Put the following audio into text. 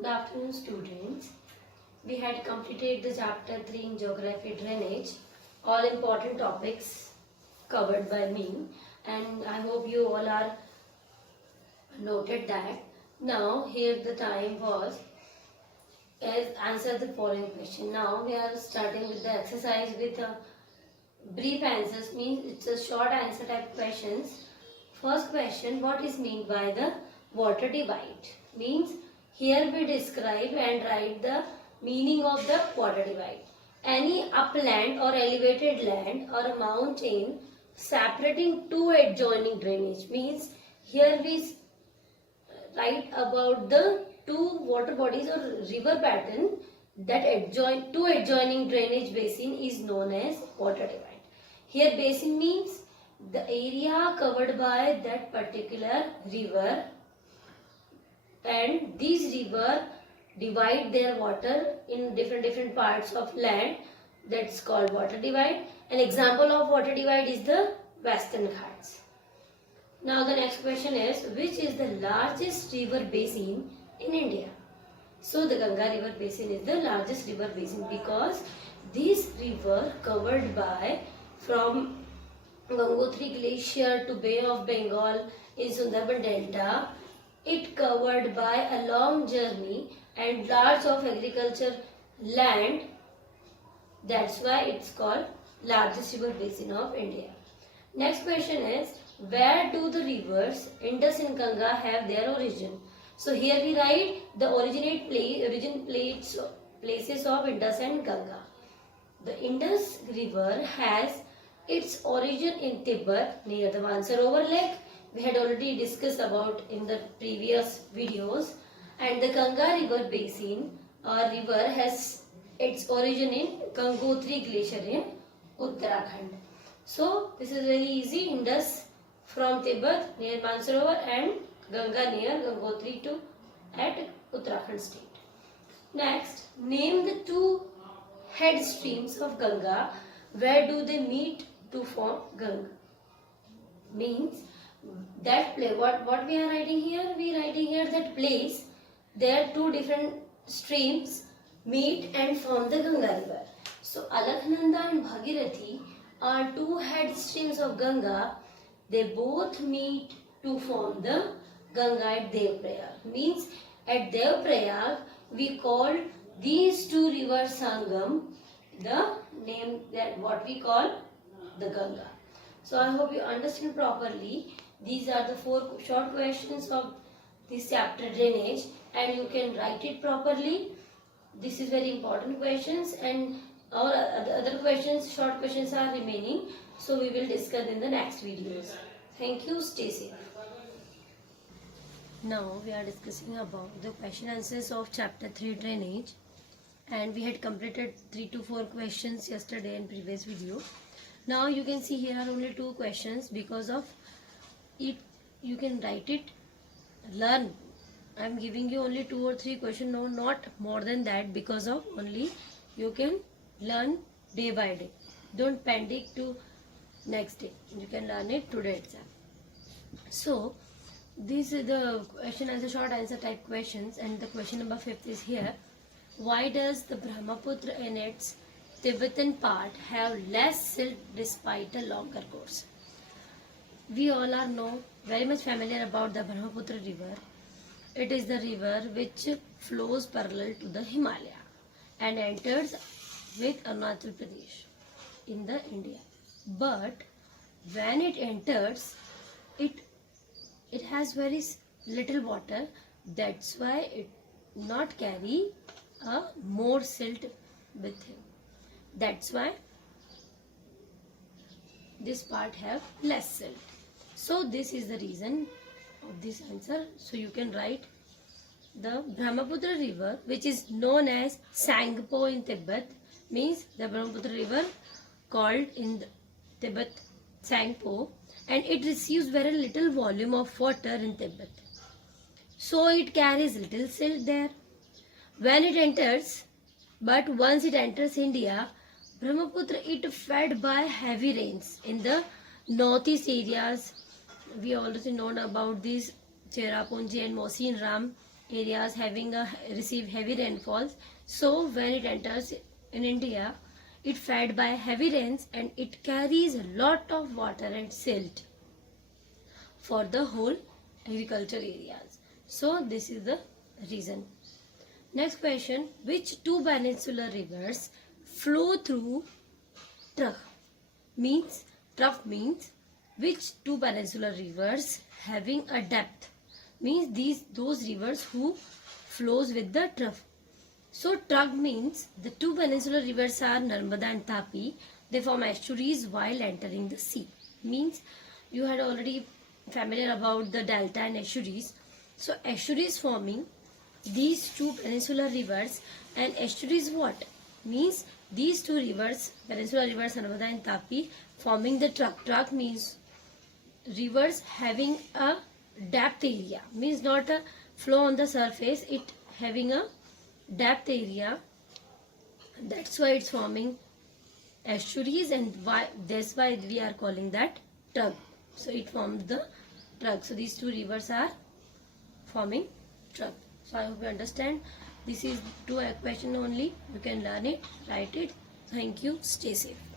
Good afternoon, students. We had completed the chapter 3 in geography drainage. All important topics covered by me, and I hope you all are noted that. Now, here the time was as answer the following question. Now we are starting with the exercise with brief answers, means it's a short answer type questions. First question, what is meant by the water divide? Means here we describe and write the meaning of the water divide. Any upland or elevated land or a mountain separating two adjoining drainage, means here we write about the two water bodies or river pattern that adjoin two adjoining drainage basin is known as water divide. Here basin means the area covered by that particular river, and these river divide their water in different parts of land. That's called water divide. An example of water divide is the Western Ghats. Now the next question is, which is the largest river basin in India? So the Ganga river basin is the largest river basin because this river covered by from Gangotri Glacier to Bay of Bengal in Sundarban Delta. It covered by a long journey and large of agriculture land. That's why it's called largest river basin of India. Next question is, where do the rivers Indus and Ganga have their origin? So here we write the places of Indus and Ganga. The Indus river has its origin in Tibet near the Mansarovar lake. We had already discussed about in the previous videos. And the Ganga river basin or river has its origin in Gangotri glacier in Uttarakhand. So this is very easy. Indus from Tibet near Mansarovar and Ganga near Gangotri to at Uttarakhand state. Next, name the two head streams of Ganga. Where do they meet to form Ganga? Means that place. What we are writing here? We are writing here that place. There are two different streams meet and form the Ganga river. So Alaknanda and Bhagirathi are two head streams of Ganga. They both meet to form the Ganga at Devprayag. Means at Devprayag we call these two rivers Sangam, the name that what we call the Ganga. So I hope you understand properly. These are the 4 short questions of this chapter drainage, and you can write it properly. This is very important questions, and our other questions, short questions are remaining. So we will discuss in the next videos. Thank you. Stay safe. Now we are discussing about the question answers of chapter 3 drainage, and we had completed 3 to 4 questions yesterday in previous video. Now you can see here are only 2 questions. Because of it you can write it, learn. I am giving you only 2 or 3 questions, no, not more than that, because of only you can learn day by day. Don't panic to next day. You can learn it today itself. So these are the question answer, short answer type questions, and the question number 5 is here. Why does the Brahmaputra in its Tibetan part have less silt despite a longer course? We all are very much familiar about the Brahmaputra river. It is the river which flows parallel to the Himalaya and enters with Arunachal Pradesh in the India. But when it enters, it has very little water. That's why it not carry a more silt with him. That's why this part have less silt. So this is the reason of this answer. So you can write the Brahmaputra river, which is known as Sangpo in Tibet, means the Brahmaputra river called in Tibet Sangpo, and it receives very little volume of water in Tibet. So it carries little silt there. When it enters, but once it enters India, Brahmaputra it fed by heavy rains in the northeast areas. We already know about these Cherrapunji and Mausin Ram areas having receive heavy rainfalls. So when it enters in India, it fed by heavy rains and it carries a lot of water and silt for the whole agriculture areas. So this is the reason. Next question, which two peninsular rivers flow through Trough? Trough means which two peninsular rivers having a depth, means those rivers who flows with the trough. So trough means the two peninsular rivers are Narmada and Tapi. They form estuaries while entering the sea. Means you had already familiar about the delta and estuaries. So estuaries forming these two peninsular rivers, and estuaries what? Means these two rivers, peninsular rivers Narmada and Tapi, forming the trough. Trough means rivers having a depth area, means not a flow on the surface, it having a depth area. That's why it's forming estuaries, and that's why we are calling that trough. So it forms the trough. So these two rivers are forming trough. So I hope you understand. This is two question only. You can learn it, write it. Thank you. Stay safe.